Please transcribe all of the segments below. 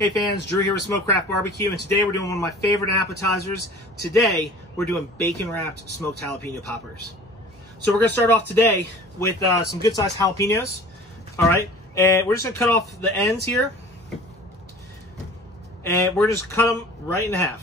Hey fans, Drew here with Smokecraft Barbecue, and today we're doing one of my favorite appetizers. Today, we're doing bacon-wrapped smoked jalapeno poppers. So we're gonna start off today with some good-sized jalapenos, all right? And we're just gonna cut off the ends here, and we're just cut them right in half.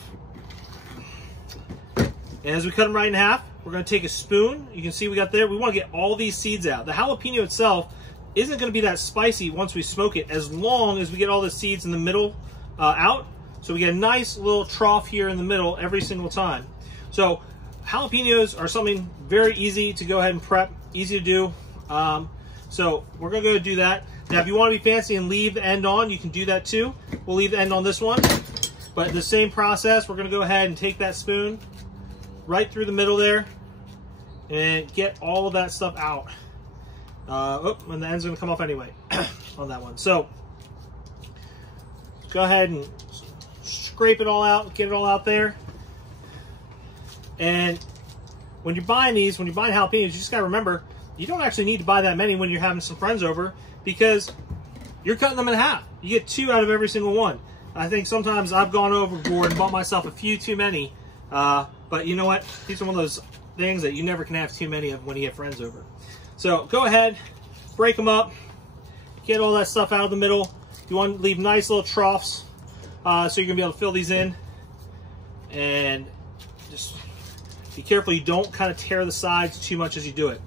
And as we cut them right in half, we're gonna take a spoon. You can see we got there. We wanna get all these seeds out. The jalapeno itself isn't going to be that spicy once we smoke it, as long as we get all the seeds in the middle out. So we get a nice little trough here in the middle every single time. So jalapenos are something very easy to go ahead and prep, easy to do. So we're going to go do that. Now, if you want to be fancy and leave the end on, you can do that too. We'll leave the end on this one. But the same process, we're going to go ahead and take that spoon right through the middle there and get all of that stuff out. And the end's going to come off anyway on that one. So go ahead and scrape it all out, get it all out there. And when you're buying these, when you're buying jalapenos, you just got to remember, you don't actually need to buy that many when you're having some friends over, because you're cutting them in half. You get 2 out of every single one. I think sometimes I've gone overboard and bought myself a few too many. But you know what? These are one of those things that you never can have too many of when you have friends over. So go ahead, break them up, get all that stuff out of the middle. You want to leave nice little troughs so you're going to be able to fill these in. And just be careful you don't kind of tear the sides too much as you do it.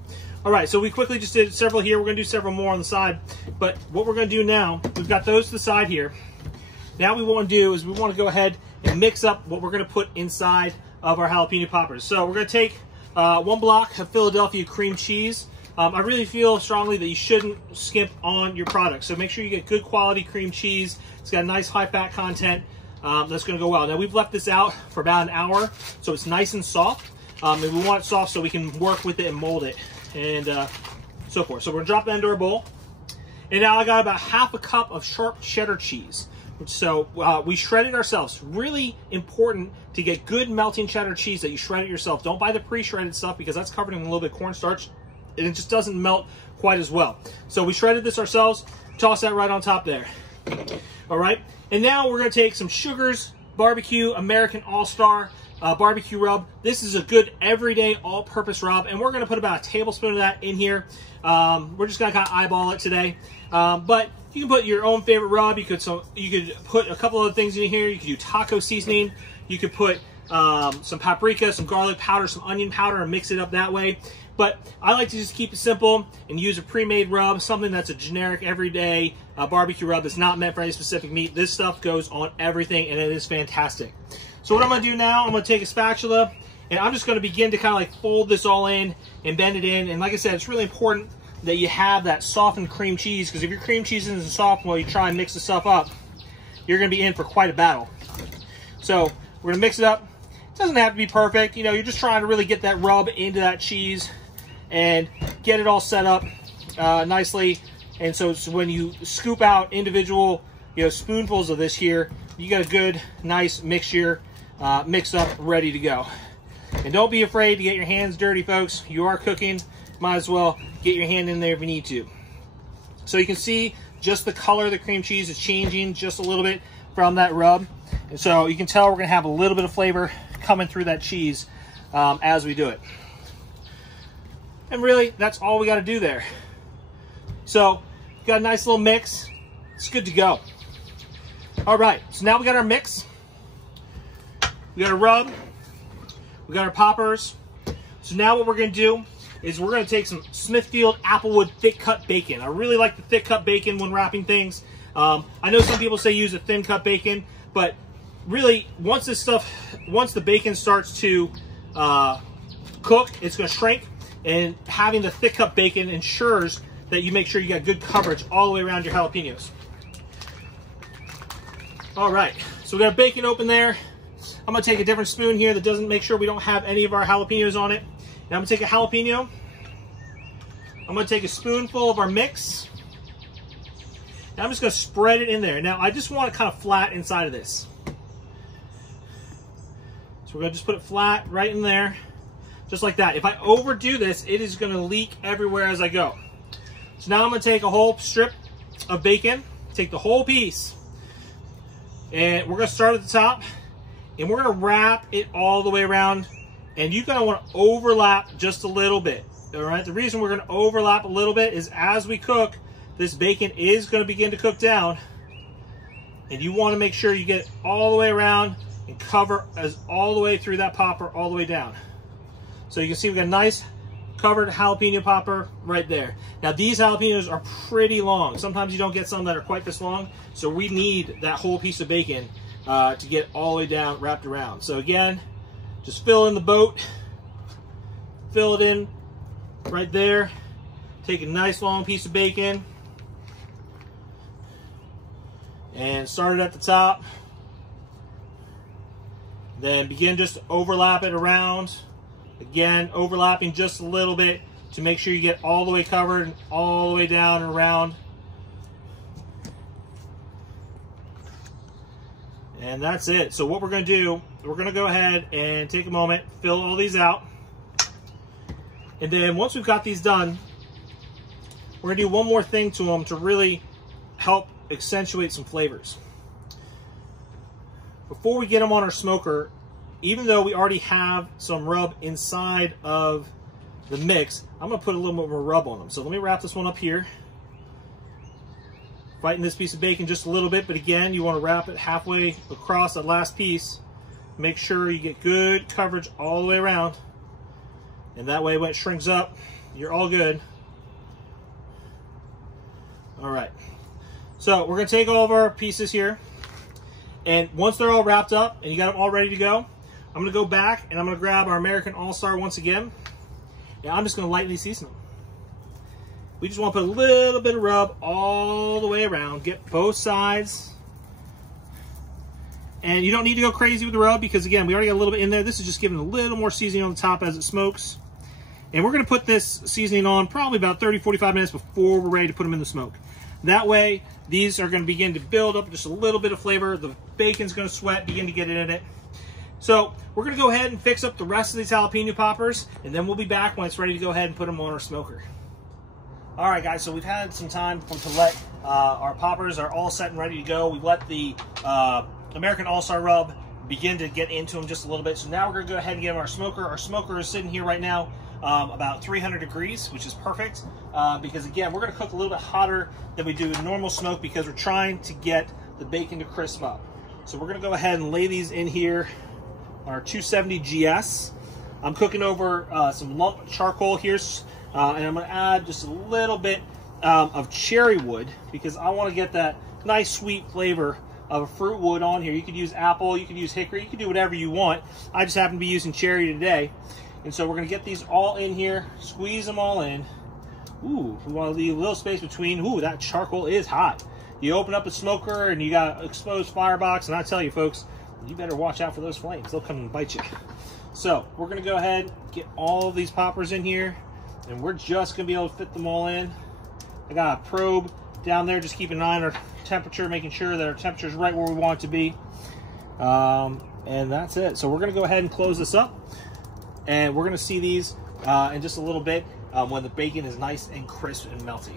All right, so we quickly just did several here. We're going to do several more on the side. But what we're going to do now, we've got those to the side here. Now what we want to do is we want to go ahead and mix up what we're going to put inside of our jalapeno poppers. So we're going to take 1 block of Philadelphia cream cheese. I really feel strongly that you shouldn't skimp on your product. So make sure you get good quality cream cheese. It's got a nice high fat content. That's going to go well. Now we've left this out for about an hour, so it's nice and soft. And we want it soft so we can work with it and mold it and so forth. So we're going to drop that into our bowl. And now I got about ½ a cup of sharp cheddar cheese. So we shred it ourselves. Really important to get good melting cheddar cheese that you shred it yourself. Don't buy the pre-shredded stuff, because that's covered in a little bit of cornstarch and it just doesn't melt quite as well. So we shredded this ourselves. Toss that right on top there. All right. And now we're going to take some Sugar's Barbecue American All-Star barbecue rub. This is a good everyday all-purpose rub, and we're going to put about a tablespoon of that in here. We're just going to kind of eyeball it today. But you can put your own favorite rub. You could put a couple other things in here. You could do taco seasoning. You could put some paprika, some garlic powder, some onion powder, and mix it up that way. But I like to just keep it simple and use a pre-made rub, something that's a generic everyday barbecue rub that's not meant for any specific meat. This stuff goes on everything, and it is fantastic. So what I'm going to do now, I'm going to take a spatula, and I'm just going to begin to kind of like fold this all in and bend it in. And like I said, it's really important that you have that softened cream cheese, because if your cream cheese isn't soft while you try and mix the stuff up, you're going to be in for quite a battle. So we're going to mix it up. It doesn't have to be perfect. You know, you're just trying to really get that rub into that cheese and get it all set up nicely. And so when you scoop out individual, spoonfuls of this here, you got a good, nice mixture mixed up, ready to go. And don't be afraid to get your hands dirty, folks. You are cooking. Might as well get your hand in there if you need to. So you can see just the color of the cream cheese is changing just a little bit from that rub. And so you can tell we're going to have a little bit of flavor coming through that cheese as we do it. And really, that's all we got to do there. So, got a nice little mix. It's good to go. All right, so now we got our mix. We got our rub. We got our poppers. So now what we're going to do is we're going to take some Smithfield Applewood thick cut bacon. I really like the thick cut bacon when wrapping things. I know some people say use a thin cut bacon, but really, once the bacon starts to cook, it's going to shrink. And having the thick cut bacon ensures that you make sure you got good coverage all the way around your jalapenos. All right, so we got bacon open there. I'm gonna take a different spoon here that doesn't make sure we don't have any of our jalapenos on it. Now I'm gonna take a jalapeno. I'm gonna take a spoonful of our mix. Now I'm just gonna spread it in there. Now I just want it kind of flat inside of this. So we're gonna just put it flat right in there. Just like that. If I overdo this, it is going to leak everywhere as I go. So now I'm going to take a whole strip of bacon, take the whole piece, And we're gonna start at the top, and we're gonna wrap it all the way around. And you're gonna wanna overlap just a little bit, all right? The reason we're gonna overlap a little bit is as we cook, this bacon is gonna begin to cook down, and you wanna make sure you get it all the way around and cover as all the way through that popper, all the way down. So you can see we got a nice covered jalapeno popper right there. Now these jalapenos are pretty long. Sometimes you don't get some that are quite this long, so we need that whole piece of bacon to get all the way down, wrapped around. So again, just fill in the boat, fill it in right there. Take a nice long piece of bacon and start it at the top. Then begin just to overlap it around. Again, overlapping just a little bit to make sure you get all the way covered and all the way down and around. And that's it. So what we're going to do, we're going to go ahead and take a moment, fill all these out. And then once we've got these done, we're going to do one more thing to them to really help accentuate some flavors. Before we get them on our smoker, even though we already have some rub inside of the mix, I'm going to put a little bit more rub on them. So let me wrap this one up here. Fighting this piece of bacon just a little bit, but again, you want to wrap it halfway across that last piece. Make sure you get good coverage all the way around. And that way when it shrinks up, you're all good. All right. So we're going to take all of our pieces here. And once they're all wrapped up and you got them all ready to go, I'm going to go back and I'm going to grab our American All-Star once again. And I'm just going to lightly season them. We just want to put a little bit of rub all the way around. Get both sides. And you don't need to go crazy with the rub because, again, we already got a little bit in there. This is just giving a little more seasoning on the top as it smokes. And we're going to put this seasoning on probably about 30-45 minutes before we're ready to put them in the smoke. That way, these are going to begin to build up just a little bit of flavor. The bacon's going to sweat, begin to get it in it. So we're going to go ahead and fix up the rest of these jalapeno poppers, and then we'll be back when it's ready to go ahead and put them on our smoker. All right, guys, so we've had some time to let our poppers are all set and ready to go. We've let the American All-Star rub begin to get into them just a little bit. So now we're going to go ahead and get them our smoker. Our smoker is sitting here right now about 300 degrees, which is perfect because, again, we're going to cook a little bit hotter than we do in normal smoke because we're trying to get the bacon to crisp up. So we're going to go ahead and lay these in here on our 270 GS. I'm cooking over some lump charcoal here, and I'm going to add just a little bit of cherry wood because I want to get that nice sweet flavor of a fruit wood on here. You could use apple, you could use hickory, you could do whatever you want. I just happen to be using cherry today. And so we're going to get these all in here, squeeze them all in. Ooh, we want to leave a little space between. Ooh, that charcoal is hot. You open up a smoker and you got an exposed firebox, and I tell you folks, you better watch out for those flames. They'll come and bite you. So we're going to go ahead, get all of these poppers in here, and we're just going to be able to fit them all in. I got a probe down there, just keeping an eye on our temperature, making sure that our temperature is right where we want it to be. And that's it. So we're going to go ahead and close this up, and we're going to see these in just a little bit when the bacon is nice and crisp and melty.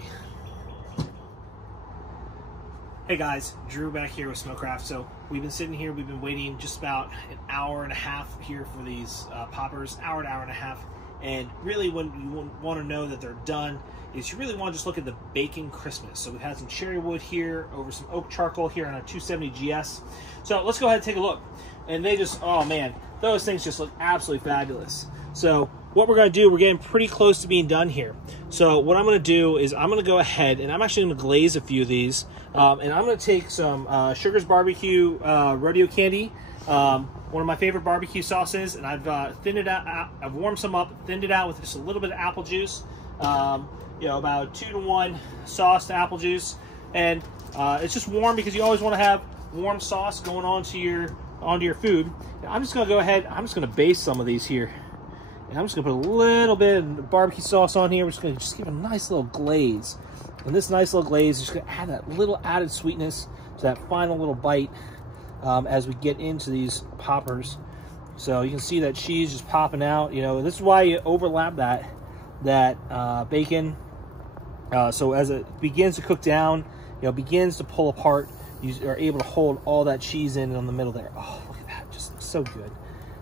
Hey guys, Drew back here with Smokecraft. So we've been sitting here, we've been waiting just about an hour and a half here for these poppers, hour and a half. And really when you want to know that they're done is you really want to just look at the bacon crispness. So we've had some cherry wood here over some oak charcoal here on a 270 GS. So let's go ahead and take a look. And they just, oh man, those things just look absolutely fabulous. So what we're going to do, we're getting pretty close to being done here. So what I'm going to do is I'm going to go ahead and I'm actually going to glaze a few of these. And I'm going to take some Sugar's Barbecue Rodeo Candy, one of my favorite barbecue sauces, and I've thinned it out. I've warmed some up, thinned it out with just a little bit of apple juice. You know, about 2-to-1 sauce to apple juice, and it's just warm because you always want to have warm sauce going onto your food. And I'm just going to go ahead. I'm just going to base some of these here. And I'm just going to put a little bit of barbecue sauce on here. We're just going to just give it a nice little glaze. And this nice little glaze is just going to add that little added sweetness to that final little bite as we get into these poppers. So you can see that cheese just popping out. You know, this is why you overlap that bacon. So as it begins to cook down, you know, begins to pull apart, you are able to hold all that cheese in on the middle there. Oh, look at that, just looks so good.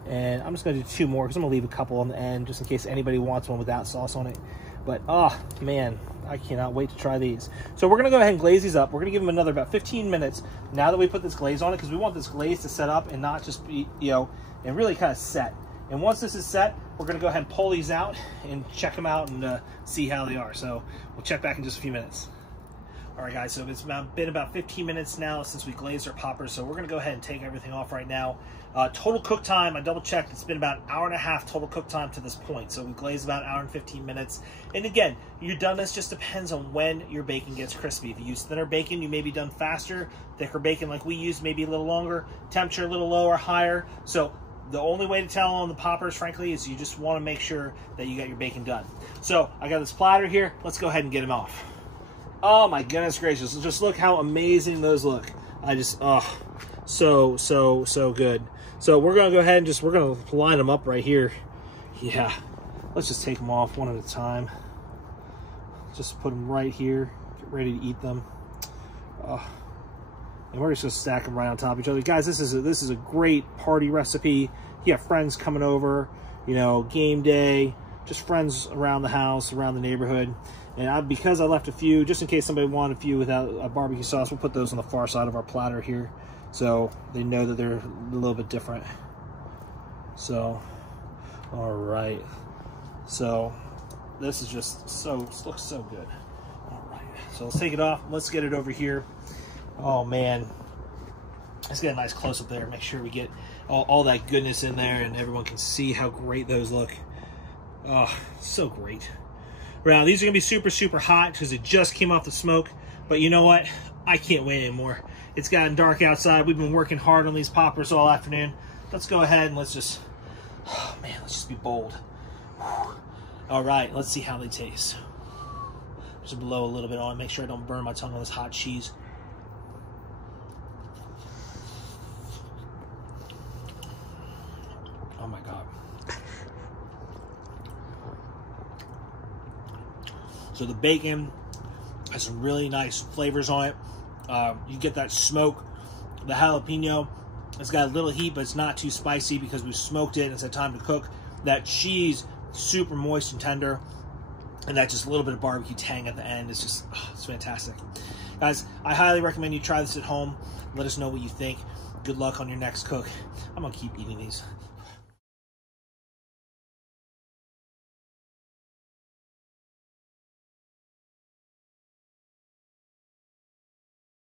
And I'm just gonna do 2 more because I'm gonna leave a couple on the end just in case anybody wants one without sauce on it. But oh man, I cannot wait to try these. So we're gonna go ahead and glaze these up. We're gonna give them another about 15 minutes now that we put this glaze on it, because we want this glaze to set up and not just be, you know, and really kind of set. And once this is set, we're gonna go ahead and pull these out and check them out and see how they are. So we'll check back in just a few minutes. All right, guys, so it's been about 15 minutes now since we glazed our poppers, so we're gonna go ahead and take everything off right now. Total cook time, I double checked, it's been about an hour and a half total cook time to this point. So we glazed about an hour and 15 minutes. And again, your doneness just depends on when your bacon gets crispy. If you use thinner bacon, you may be done faster. Thicker bacon like we use, maybe a little longer. Temperature a little lower, higher. So the only way to tell on the poppers, frankly, is you just wanna make sure that you got your bacon done. So I got this platter here, let's go ahead and get them off. Oh my goodness gracious, just look how amazing those look. I just, oh, so good. So we're gonna go ahead and we're gonna line them up right here. Yeah, let's just take them off one at a time. Just put them right here, get ready to eat them. And we're just gonna stack them right on top of each other. Guys, this is a great party recipe. You have friends coming over, you know, game day, just friends around the house, around the neighborhood. And because I left a few, just in case somebody wanted a few without a barbecue sauce, we'll put those on the far side of our platter here, so they know that they're a little bit different. So, all right. So this is just looks so good. All right. So let's take it off. Let's get it over here. Oh man, let's get a nice close up there. Make sure we get all that goodness in there, and everyone can see how great those look. Oh, so great. Now, these are gonna be super hot because it just came off the smoke, but you know what? I can't wait anymore. It's gotten dark outside. We've been working hard on these poppers all afternoon. Let's go ahead and let's just, oh man, let's just be bold. All right, let's see how they taste. Just blow a little bit on it, make sure I don't burn my tongue on this hot cheese. Oh my God. So the bacon has some really nice flavors on it. You get that smoke. The jalapeno, it's got a little heat, but it's not too spicy because we smoked it and it's had time to cook. That cheese, super moist and tender. And that just a little bit of barbecue tang at the end. It's just, oh, it's fantastic. Guys, I highly recommend you try this at home. Let us know what you think. Good luck on your next cook. I'm gonna keep eating these.